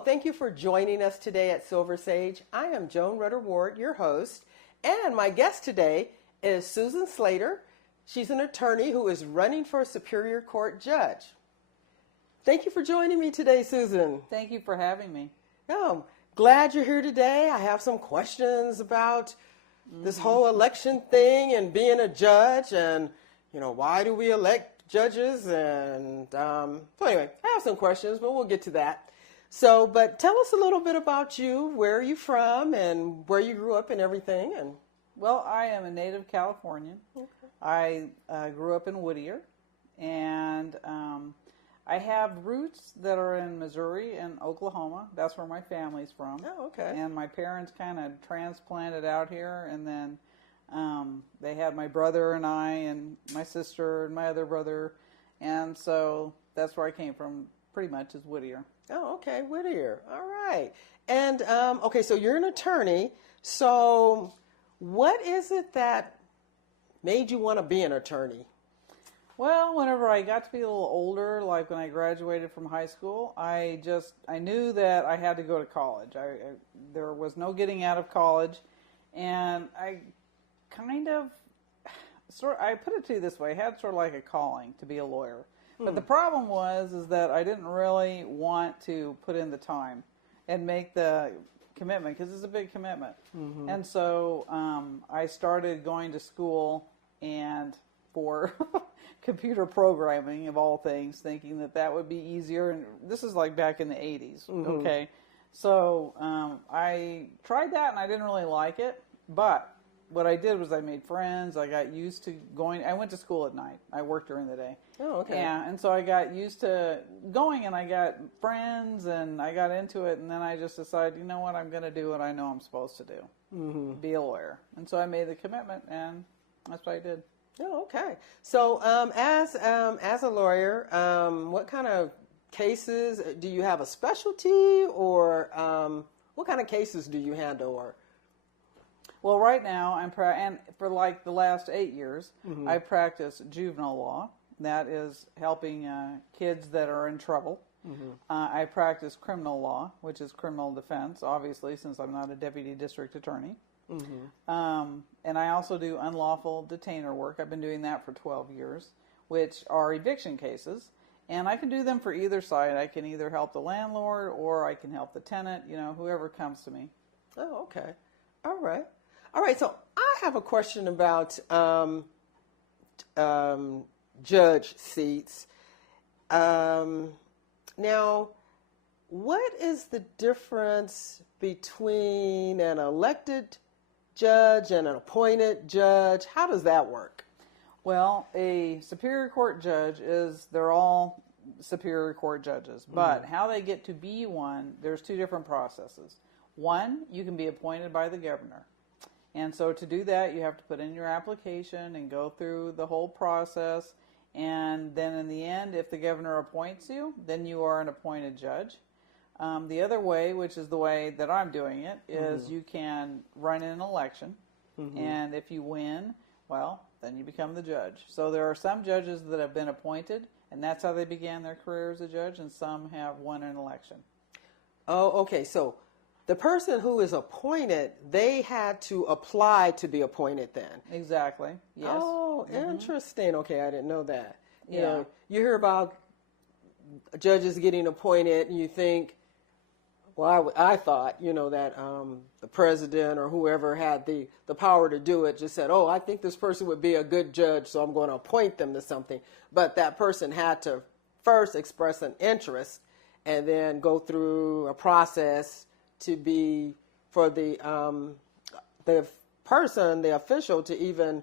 thank you for joining us today at Silver Sage. I am Joan Rudder-Ward, your host, and my guest today is Susan Slater. She's an attorney who is running for a Superior Court judge. Thank you for joining me today, Susan. Thank you for having me. I'm glad you're here today. I have some questions about this whole election thing and being a judge and, why do we elect judges? And so anyway, I have some questions, but we'll get to that. So, but tell us a little bit about you. Where are you from and where you grew up and everything? And well, I am a native Californian. Okay. I grew up in Whittier, and I have roots that are in Missouri and Oklahoma. That's where my family's from. Oh, okay. And my parents kind of transplanted out here, and then they had my brother and I and my sister and my other brother, and so that's where I came from pretty much, is Whittier. Oh, okay, Whittier. All right. And, okay, so you're an attorney. So what is it that made you want to be an attorney? Well, whenever I got to be a little older, like when I graduated from high school, I knew that I had to go to college. There was no getting out of college, and I put it to you this way, I had sort of like a calling to be a lawyer. But the problem is that I didn't really want to put in the time and make the commitment, because it's a big commitment. Mm-hmm. And so I started going to school and for computer programming, of all things, thinking that would be easier. And this is like back in the 80s, okay? So I tried that, and I didn't really like it. But what I did was I made friends. I got used to going. I went to school at night. I worked during the day. Oh, okay. Yeah, and so I got used to going, and I got friends, and I got into it, and then I just decided, you know what, I'm going to do what I know I'm supposed to do, be a lawyer. And so I made the commitment, and that's what I did. Oh, okay. So as a lawyer, what kind of cases, do you have a specialty, or what kind of cases do you handle? Or well, right now, and for like the last 8 years, I practice juvenile law. That is helping kids that are in trouble. I practice criminal law, which is criminal defense, obviously, since I'm not a deputy district attorney. And I also do unlawful detainer work. I've been doing that for 12 years, which are eviction cases. And I can do them for either side. I can either help the landlord or I can help the tenant, whoever comes to me. Oh, okay. All right. All right. So I have a question about judge seats. Now, what is the difference between an elected judge and an appointed judge? How does that work? Well, a Superior Court judge they're all Superior Court judges, but how they get to be one, there's two different processes. One, you can be appointed by the governor. And so to do that, you have to put in your application and go through the whole process. And then in the end, if the governor appoints you, then you are an appointed judge. The other way, which is the way that I'm doing it, is you can run in an election. And if you win, well, then you become the judge. So there are some judges that have been appointed, and that's how they began their career as a judge, and some have won an election. Oh, okay. So the person who is appointed, they had to apply to be appointed then. Exactly. Yes. Oh, interesting. Okay, I didn't know that. Yeah. You hear about judges getting appointed, and you think, well, I thought, that the president or whoever had the power to do it just said, oh, I think this person would be a good judge, so I'm going to appoint them to something. But that person had to first express an interest and then go through a process to be for the person, the official, to even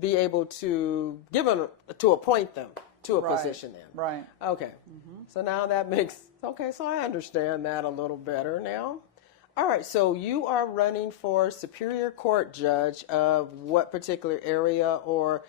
be able to to appoint them to a position then. Right. Okay. So now that makes, so I understand that a little better now. All right, so you are running for Superior Court judge of what particular area, or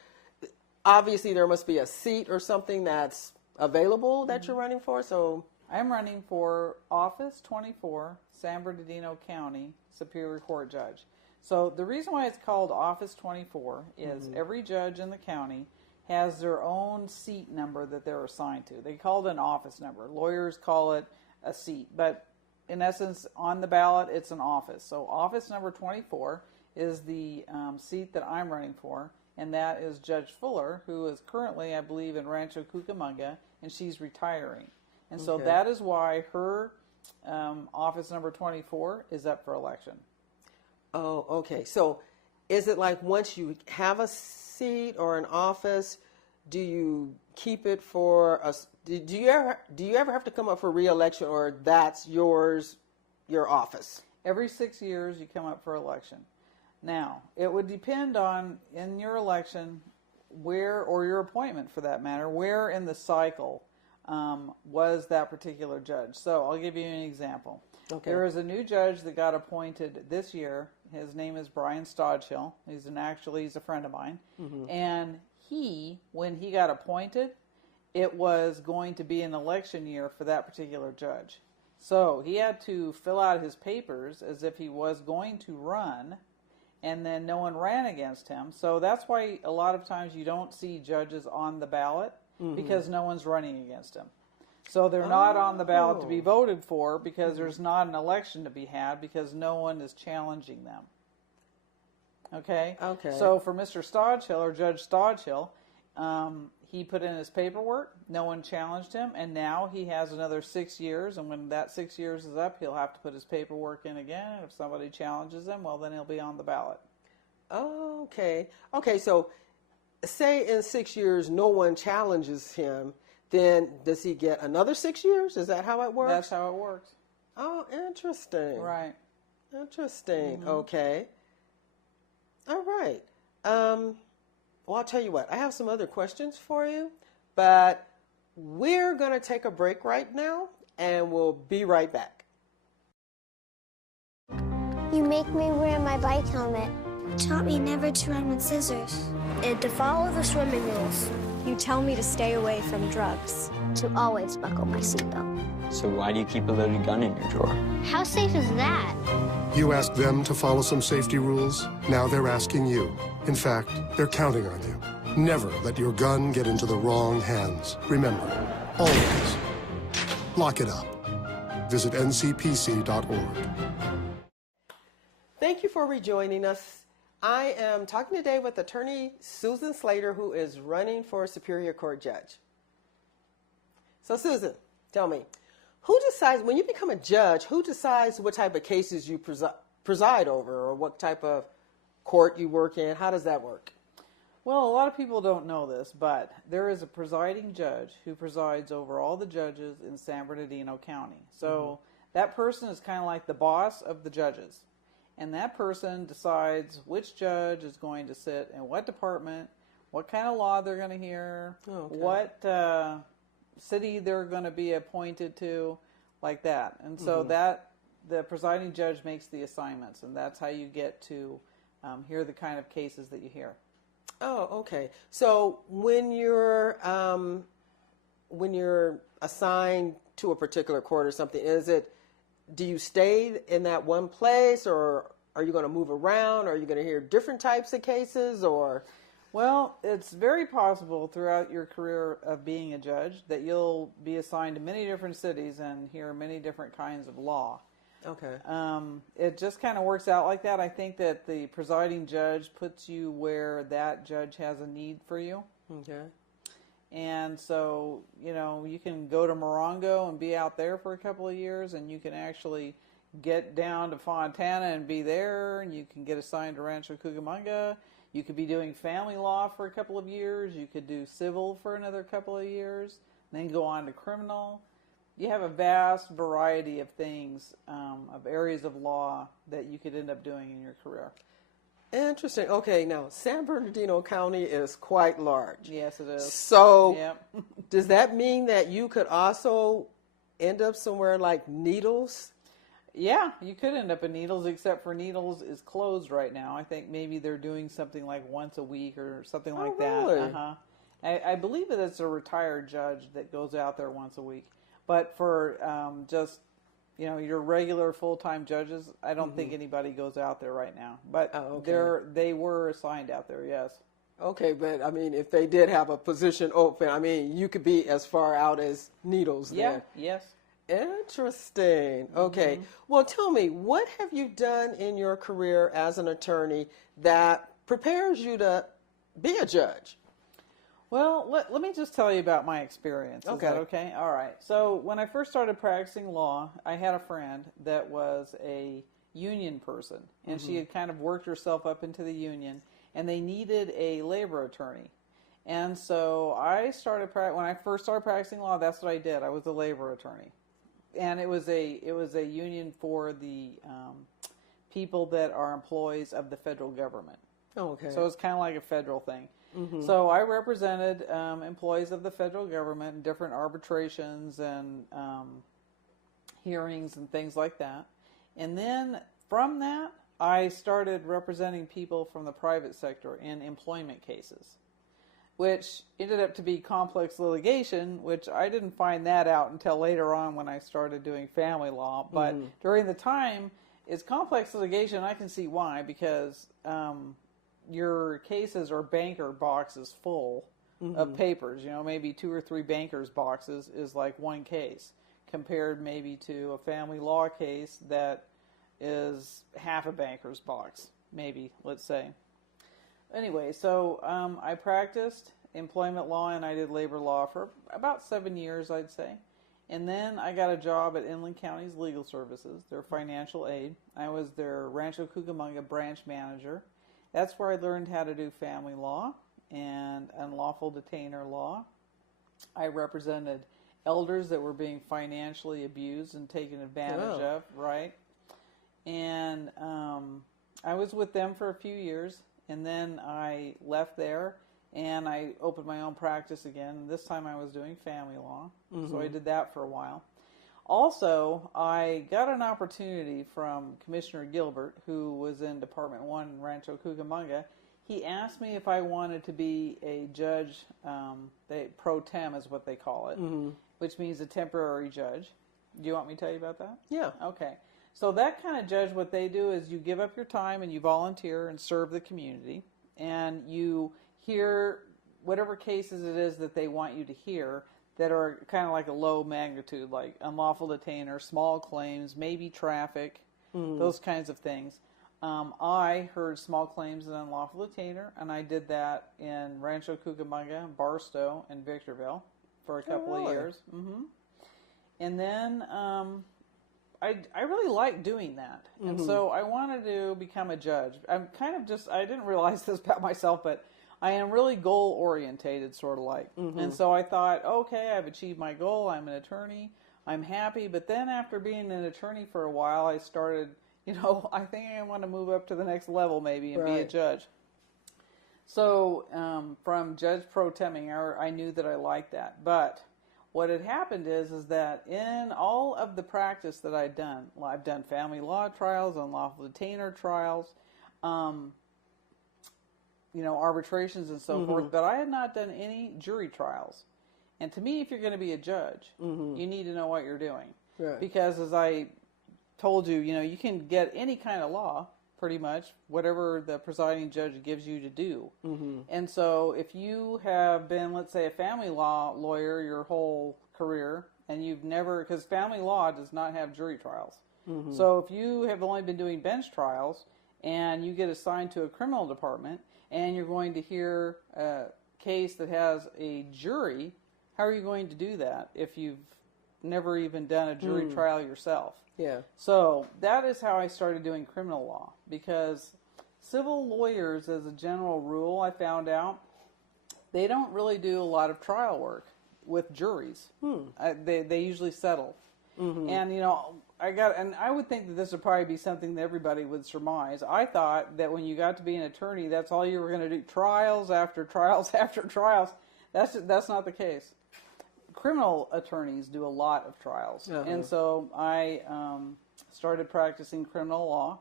obviously there must be a seat or something that's available that you're running for, so. I'm running for Office 24, San Bernardino County Superior Court Judge. So the reason why it's called Office 24 is every judge in the county has their own seat number that they're assigned to. They call it an office number. Lawyers call it a seat. But in essence, on the ballot, it's an office. So office number 24 is the seat that I'm running for, and that is Judge Fuller, who is currently, I believe, in Rancho Cucamonga, and she's retiring. And so that is why her office number 24 is up for election. Oh, okay. So is it like once you have a seat or an office, do you keep it for a, do you ever have to come up for re-election, or that's your office? Every 6 years you come up for election. Now, it would depend on, in your election, where, or your appointment for that matter, where in the cycle was that particular judge. So I'll give you an example. Okay. There is a new judge that got appointed this year. His name is Brian Stodghill. He's a friend of mine. And when he got appointed, it was going to be an election year for that particular judge. So he had to fill out his papers as if he was going to run, and then no one ran against him. So that's why a lot of times you don't see judges on the ballot, because no one's running against him. So they're not on the ballot to be voted for, because there's not an election to be had, because no one is challenging them. Okay? Okay. So for Mr. Stodghill, or Judge Stodghill, he put in his paperwork, no one challenged him, and now he has another 6 years, and when that 6 years is up, he'll have to put his paperwork in again, and if somebody challenges him, well, then he'll be on the ballot. Okay. Okay, so say in 6 years no one challenges him, then does he get another 6 years? Is that how it works? That's how it works. Oh, interesting. Right. Interesting. Okay. All right. Well, I'll tell you what. I have some other questions for you, but we're going to take a break right now, and we'll be right back. You make me wear my bike helmet. Taught me never to run with scissors. And to follow the swimming rules. You tell me to stay away from drugs. To always buckle my seatbelt. So why do you keep a loaded gun in your drawer? How safe is that? You asked them to follow some safety rules. Now they're asking you. In fact, they're counting on you. Never let your gun get into the wrong hands. Remember, always lock it up. Visit ncpc.org. Thank you for rejoining us. I am talking today with attorney Susan Slater, who is running for Superior Court Judge. So Susan, tell me, who decides, when you become a judge, who decides what type of cases you preside over, or what type of court you work in? How does that work? Well, a lot of people don't know this, but there is a presiding judge who presides over all the judges in San Bernardino County. So that person is kind of like the boss of the judges. And that person decides which judge is going to sit in what department, what kind of law they're going to hear, what city they're going to be appointed to, like that. And so that the presiding judge makes the assignments, and that's how you get to hear the kind of cases that you hear. Oh, okay. So when you're assigned to a particular court or something, do you stay in that one place, or are you going to move around? Are you going to hear different types of cases, or? Well, it's very possible throughout your career of being a judge that you'll be assigned to many different cities and hear many different kinds of law. Okay. It just kind of works out like that. I think that the presiding judge puts you where that judge has a need for you. Okay. And so, you can go to Morongo and be out there for a couple of years, and you can actually get down to Fontana and be there, and you can get assigned to Rancho Cucamonga. You could be doing family law for a couple of years. You could do civil for another couple of years, then go on to criminal. You have a vast variety of things, of areas of law that you could end up doing in your career. Interesting. Okay, now San Bernardino County is quite large. Yes, it is. So Yep. does that mean that you could also end up somewhere like Needles? Yeah, you could end up in Needles, except for Needles is closed right now. I think maybe they're doing something like once a week or something like really? that. I believe that it's a retired judge that goes out there once a week. But for just your regular full-time judges, I don't think anybody goes out there right now. But they were assigned out there, yes. Okay, but I mean, if they did have a position open, I mean, you could be as far out as Needles. Yeah. Then. Yes. Interesting. Okay. Well, tell me, what have you done in your career as an attorney that prepares you to be a judge? Well, let me just tell you about my experience. Is Okay. that okay? All right. So when I first started practicing law, I had a friend that was a union person, and she had kind of worked herself up into the union, and they needed a labor attorney. And so I started when I first started practicing law. That's what I did. I was a labor attorney, and it was a union for the people that are employees of the federal government. Okay. So it's kind of like a federal thing. So I represented employees of the federal government in different arbitrations and hearings and things like that. And then from that, I started representing people from the private sector in employment cases, which ended up to be complex litigation, which I didn't find that out until later on when I started doing family law. But during the time, it's complex litigation. I can see why, because your cases are banker boxes full of papers. You know, maybe 2 or 3 bankers boxes is like one case, compared maybe to a family law case that is half a banker's box, maybe, let's say. Anyway, so I practiced employment law and I did labor law for about 7 years, I'd say. And then I got a job at Inland County's Legal Services, their financial aid. I was their Rancho Cucamonga branch manager. That's where I learned how to do family law and unlawful detainer law. I represented elders that were being financially abused and taken advantage of, right? And I was with them for a few years, and then I left there, and I opened my own practice again. This time I was doing family law, so I did that for a while. Also, I got an opportunity from Commissioner Gilbert, who was in Department 1 in Rancho Cucamonga. He asked me if I wanted to be a judge, pro tem is what they call it, which means a temporary judge. Do you want me to tell you about that? Yeah. Okay. So that kind of judge, what they do is you give up your time and you volunteer and serve the community, and you hear whatever cases it is that they want you to hear that are kind of like a low magnitude, like unlawful detainer, small claims, maybe traffic, those kinds of things. I heard small claims and unlawful detainer, and I did that in Rancho Cucamonga, Barstow, and Victorville for a couple of years. And then I really liked doing that. And so I wanted to become a judge. I'm kind of I didn't realize this about myself, but I am really goal-orientated, sort of like. And so I thought, okay, I've achieved my goal. I'm an attorney. I'm happy. But then after being an attorney for a while, I started, I think I want to move up to the next level maybe and be a judge. So from judge pro temping, I knew that I liked that. But what had happened is that in all of the practice that I've done family law trials, unlawful detainer trials, arbitrations and so forth, but I had not done any jury trials. And to me, if you're going to be a judge, you need to know what you're doing. Right. Because as I told you, you can get any kind of law, pretty much, whatever the presiding judge gives you to do. And so if you have been, let's say, a family law lawyer your whole career, and you've never, because family law does not have jury trials. So if you have only been doing bench trials, and you get assigned to a criminal department, and you're going to hear a case that has a jury, how are you going to do that if you've never even done a jury trial yourself? Yeah. So that is how I started doing criminal law, because civil lawyers, as a general rule, I found out, they don't really do a lot of trial work with juries. They usually settle. And, I would think that this would probably be something that everybody would surmise. I thought that when you got to be an attorney, that's all you were going to do, trials after trials after trials. That's not the case. Criminal attorneys do a lot of trials. And so I started practicing criminal law.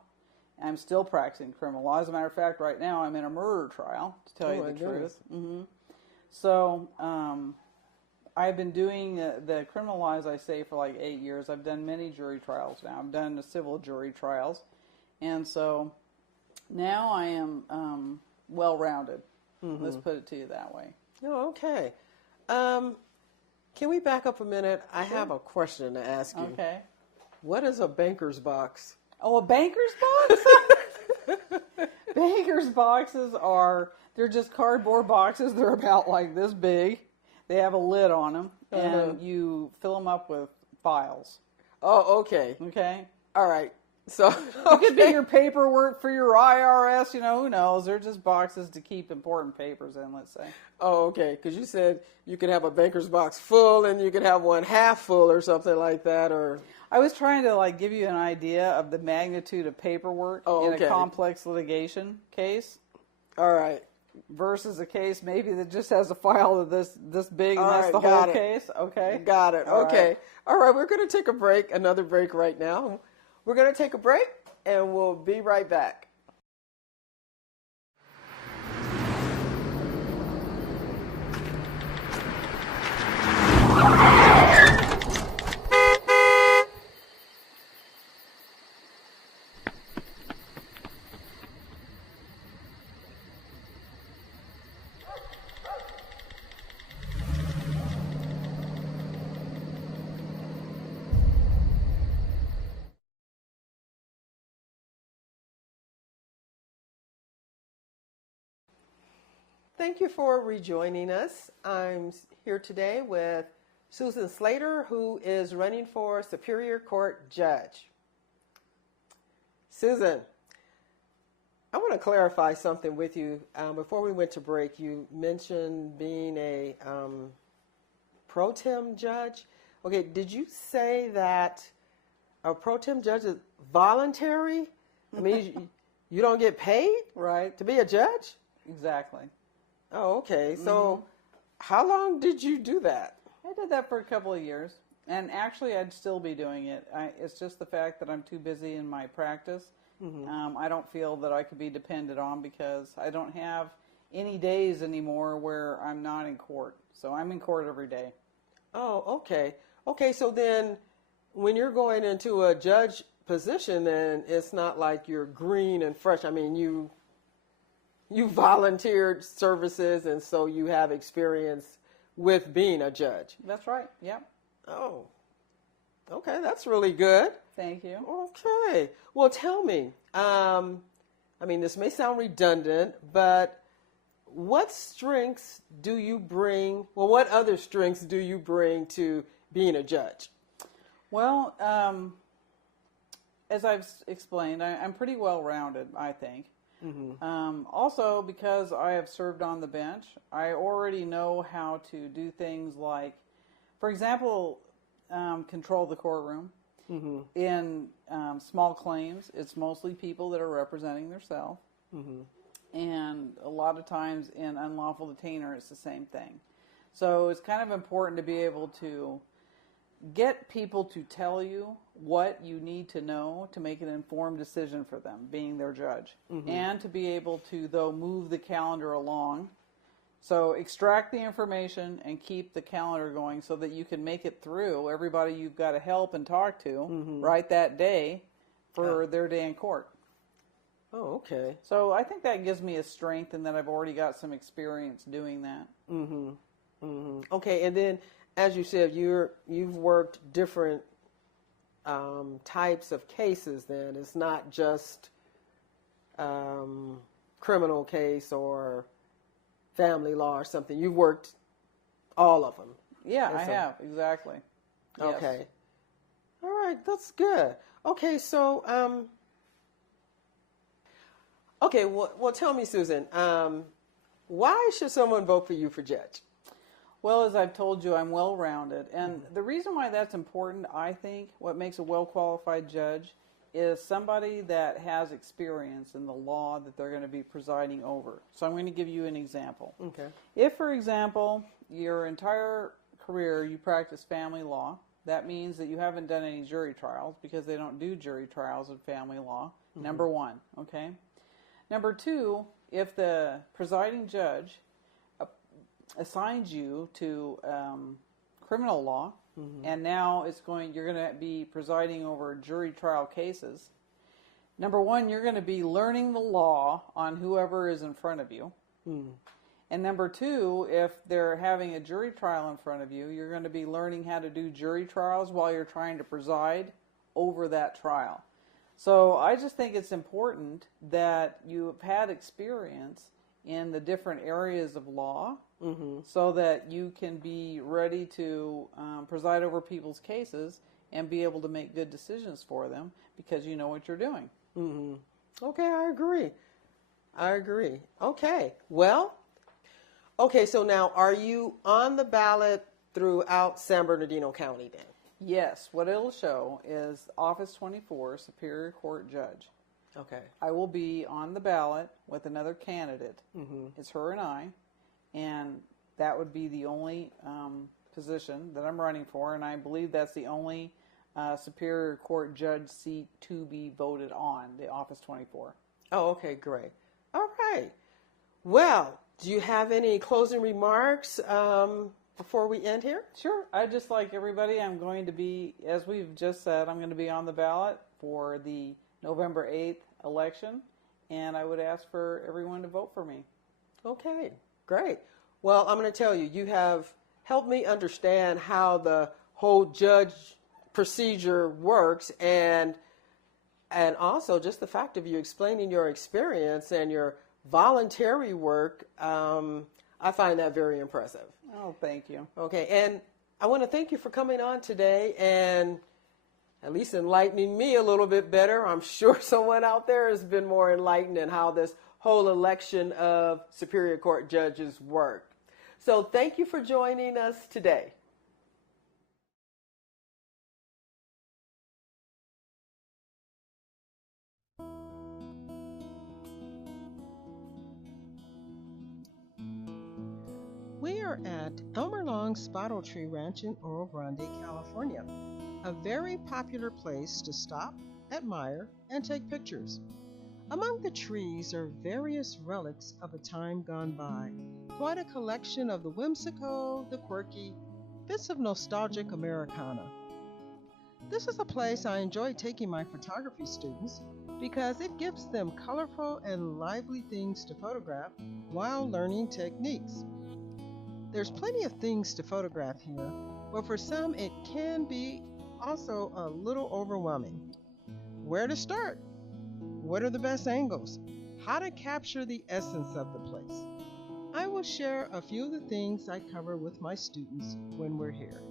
I'm still practicing criminal law. As a matter of fact, right now I'm in a murder trial, to tell you the truth. So I've been doing the criminal law, as I say, for like 8 years. I've done many jury trials now. I've done the civil jury trials. And so now I am well-rounded. Let's put it to you that way. Oh, okay. Can we back up a minute? I have a question to ask you. Okay. What is a banker's box? Oh, a banker's box? Banker's boxes they're just cardboard boxes. They're about like this big. They have a lid on them, and you fill them up with files. Oh, okay. Okay? All right. So, It could be your paperwork for your IRS, who knows? They're just boxes to keep important papers in, let's say. Oh, okay. Because you said you could have a banker's box full and you could have one half full or something like that, or... I was trying to give you an idea of the magnitude of paperwork in a complex litigation case. All right. Versus a case maybe that just has a file of this big and All that's right, the got whole it. case. Okay. Got it. All Okay. right. All right. We're going to take a break, another break right now. We're going to take a break and we'll be right back. Thank you for rejoining us. I'm here today with Susan Slater, who is running for Superior Court Judge. Susan, I want to clarify something with you. Before we went to break, you mentioned being a pro tem judge. Okay, did you say that a pro tem judge is voluntary? I mean, you don't get paid, Right. to be a judge? Exactly. Oh, okay. So how long did you do that? I did that for a couple of years, and actually I'd still be doing it. It's just the fact that I'm too busy in my practice. I don't feel that I could be depended on because I don't have any days anymore where I'm not in court. So I'm in court every day. Oh, okay. Okay, so then when you're going into a judge position, then it's not like you're green and fresh. I mean, you volunteered services, and so you have experience with being a judge. That's right. Yep. Oh, okay. That's really good. Thank you. Okay. Well, tell me, I mean, this may sound redundant, but what strengths do you bring, well, what other strengths do you bring to being a judge? Well, as I've explained, I'm pretty well-rounded, I think. Also, because I have served on the bench, I already know how to do things like, for example, control the courtroom. In small claims, it's mostly people that are representing themselves. And a lot of times in unlawful detainer, it's the same thing. So it's kind of important to be able to get people to tell you what you need to know to make an informed decision for them, being their judge. And to be able to, though, move the calendar along. So extract the information and keep the calendar going so that you can make it through everybody you've got to help and talk to right that day for their day in court. Oh, okay. So I think that gives me a strength in that I've already got some experience doing that. Okay, and then, as you said, you've worked different types of cases. Then it's not just criminal case or family law or something. You've worked all of them. Yeah, I have, exactly. Yes. Okay. All right, that's good. Okay, so okay, well, tell me, Susan, why should someone vote for you for judge? Well, as I've told you, I'm well-rounded. And the reason why that's important, I think, what makes a well-qualified judge is somebody that has experience in the law that they're going to be presiding over. So I'm going to give you an example. Okay. If, for example, your entire career you practice family law, that means that you haven't done any jury trials because they don't do jury trials in family law, number one, okay? Number two, if the presiding judge assigns you to criminal law, and now you're going to be presiding over jury trial cases. Number one, you're going to be learning the law on whoever is in front of you. And number two, if they're having a jury trial in front of you, you're going to be learning how to do jury trials while you're trying to preside over that trial. So I just think it's important that you've had experience in the different areas of law, so that you can be ready to preside over people's cases and be able to make good decisions for them because you know what you're doing. Okay, I agree. Okay, well, okay, so now are you on the ballot throughout San Bernardino County then? Yes, what it'll show is Office 24, Superior Court Judge. Okay. I will be on the ballot with another candidate. It's her and I, and that would be the only position that I'm running for, and I believe that's the only Superior Court Judge seat to be voted on, the Office 24. Oh, okay, great. All right. Well, do you have any closing remarks before we end here? Sure. I'd just like everybody, I'm going to be, as we've just said, I'm going to be on the ballot for the November 8th election, and I would ask for everyone to vote for me. Okay, great. Well, I'm going to tell you, you have helped me understand how the whole judge procedure works, and also just the fact of you explaining your experience and your voluntary work. I find that very impressive. Oh, thank you. Okay, and I want to thank you for coming on today and at least enlightening me a little bit better. I'm sure someone out there has been more enlightened in how this whole election of Superior Court judges work. So thank you for joining us today. We are at Elmer Long's Spottle Tree Ranch in Oro Grande, California, a very popular place to stop, admire, and take pictures. Among the trees are various relics of a time gone by, quite a collection of the whimsical, the quirky, bits of nostalgic Americana. This is a place I enjoy taking my photography students because it gives them colorful and lively things to photograph while learning techniques. There's plenty of things to photograph here, but for some it can be also a little overwhelming. Where to start? What are the best angles? How to capture the essence of the place? I will share a few of the things I cover with my students when we're here.